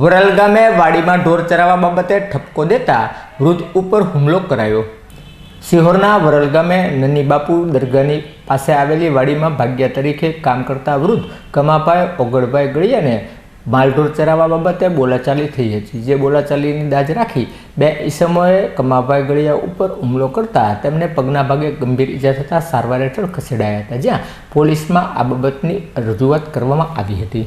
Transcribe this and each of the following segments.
વરલ ગામે વાડીમાં ઢોર ચરાવવા બાબતે ઠપકો દેતા વૃદ્ધ ઉપર હુમલો કરાયો. સિહોરના વરલ ગામે નની બાપુ દરગાહની પાસે આવેલી વાડીમાં ભાગ્યા તરીકે કામ કરતા વૃદ્ધ કમાભાઈ ઓગળભાઈ ગળિયાને માલઢોર ચરાવવા બાબતે બોલાચાલી થઈ હતી. જે બોલાચાલીની દાજ રાખી બે ઈસમોએ કમાભાઈ ગળિયા ઉપર હુમલો કરતા તેમને પગના ભાગે ગંભીર ઈજા થતાં સારવાર હેઠળ ખસેડાયા હતા, જ્યાં પોલીસમાં આ બાબતની રજૂઆત કરવામાં આવી હતી.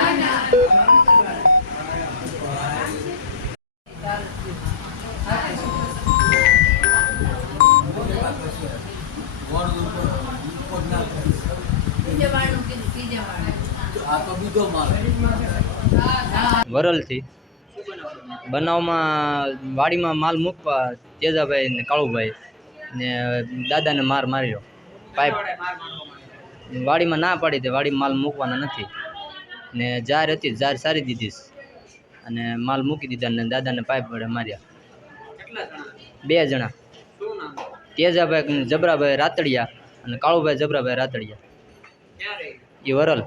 વરલથી. બનાવમાં વાડીમાં માલ મૂકવા તેજાભાઈ ને કાળુભાઈ ને દાદાને માર માર્યો. પાઇપ. વાડીમાં ના પાડી દે વાડી માલ મૂકવાના નથી. ને જાર હતી જાર સારી દીધી અને માલ મૂકી દીધા ને દાદાને પાઇપ વડે માર્યા. બે જણા. તેજાભાઈ જબરાભાઈ રાતડિયા અને કાળુભાઈ જબરાભાઈ રાતડિયા. એ વરલ.